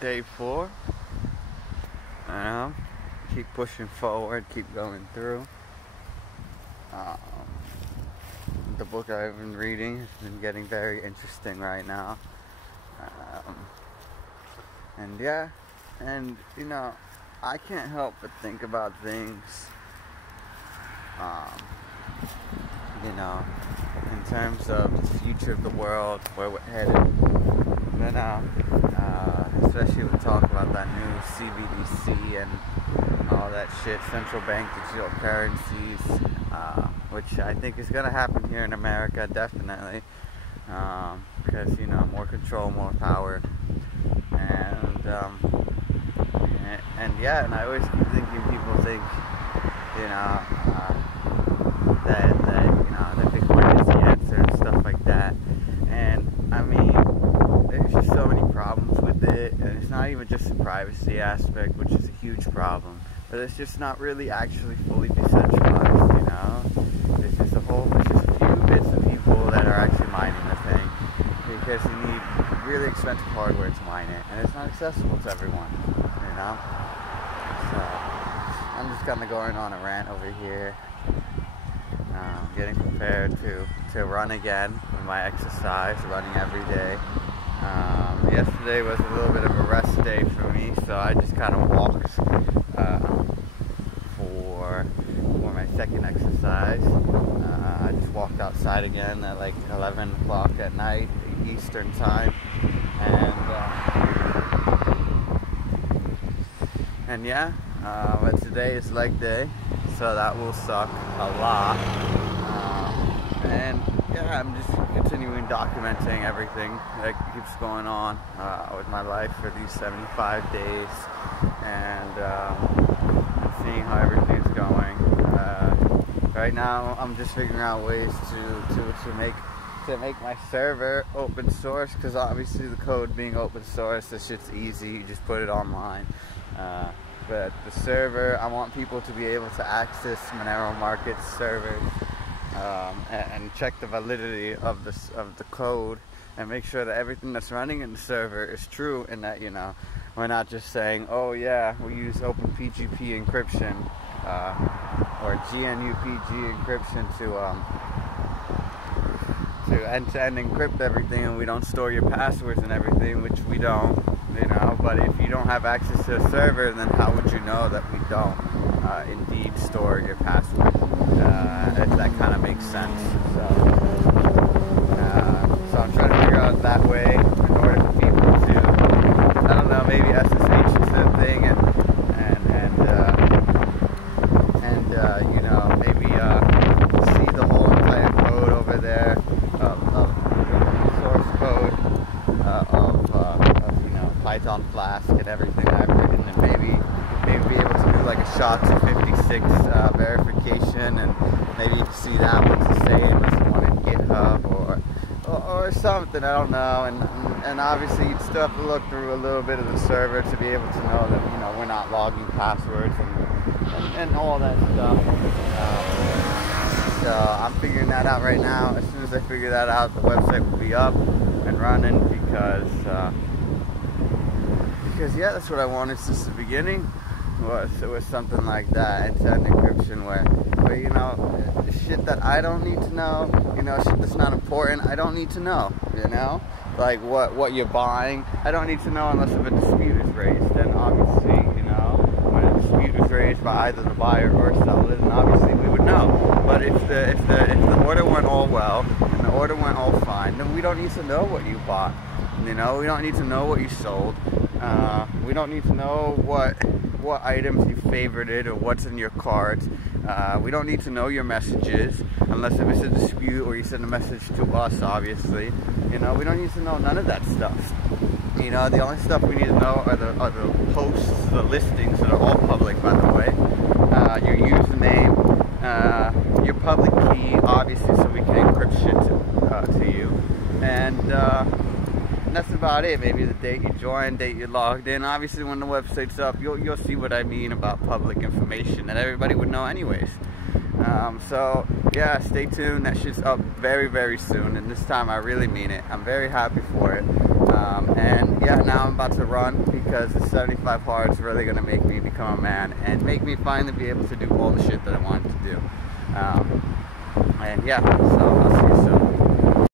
Day 4. Keep pushing forward, keep going through. The book I've been reading has been getting very interesting right now. And I can't help but think about things, in terms of the future of the world, where we're headed. And especially with talk about that new CBDC and all that shit, central bank digital currencies, which I think is going to happen here in America, definitely, because, more control, more power, and I always keep thinking, people think, that Bitcoin is the answer and stuff like that, and I mean, there's just so many problems with it, and it's not even just the privacy aspect, which is a huge problem, but it's just not really actually fully decentralized, It's just a few bits of people that are actually mining the thing, because you need really expensive hardware to mine it, and it's not accessible to everyone, So, I'm just kind of going on a rant over here, getting prepared to run again with my exercise, running every day. Yesterday was a little bit of a rest day for me, so I just kind of walked for my second exercise. I just walked outside again at like 11 o'clock at night, Eastern time, but today is leg day, so that will suck a lot. I'm just continuing documenting everything that keeps going on with my life for these 75 days, and seeing how everything's going. Right now, I'm just figuring out ways to make my server open source, because obviously the code being open source, this shit's easy. You just put it online. But the server, I want people to be able to access Monero Market's servers. And check the validity of the code, and make sure that everything that's running in the server is true, and that we're not just saying, oh yeah, we use OpenPGP encryption or GNU-PG encryption to end-to-end encrypt everything, and we don't store your passwords and everything, which we don't, but if you don't have access to a server, then how would you know that we don't indeed store your password? If that kind of makes sense. So I'm trying to figure out that way in order for people to, I don't know, maybe SSH is the thing, and maybe see the whole entire code over there of source code of Python Flask and everything I've written, and maybe be able to do like a SHA-256 verification, and maybe you can see that one's the same as the one in GitHub or something, I don't know, and obviously you'd still have to look through a little bit of the server to be able to know that we're not logging passwords and all that stuff. So I'm figuring that out right now. As soon as I figure that out, the website will be up and running, because that's what I wanted since the beginning. It was something like that, end-to-end encryption, where shit that I don't need to know, shit that's not important, I don't need to know, like what you're buying, I don't need to know unless if a dispute is raised. Then obviously, when a dispute is raised by either the buyer or seller, then obviously we would know. But if the order went all well and the order went all fine, then we don't need to know what you bought. We don't need to know what you sold. We don't need to know what items you favorited or what's in your cart. We don't need to know your messages unless if it's a dispute or you send a message to us, obviously. We don't need to know none of that stuff. The only stuff we need to know are the posts, the listings that are all public, by the way. Your username, your public key, obviously, so we can encrypt shit to you. And that's about it. Maybe the date you joined, date you logged in. Obviously, when the website's up, you'll see what I mean about public information that everybody would know anyways. So yeah, stay tuned. That shit's up very, very soon, and this time I really mean it. I'm very happy for it. And yeah, now I'm about to run because the 75 hard is really gonna make me become a man and make me finally be able to do all the shit that I wanted to do. And yeah, so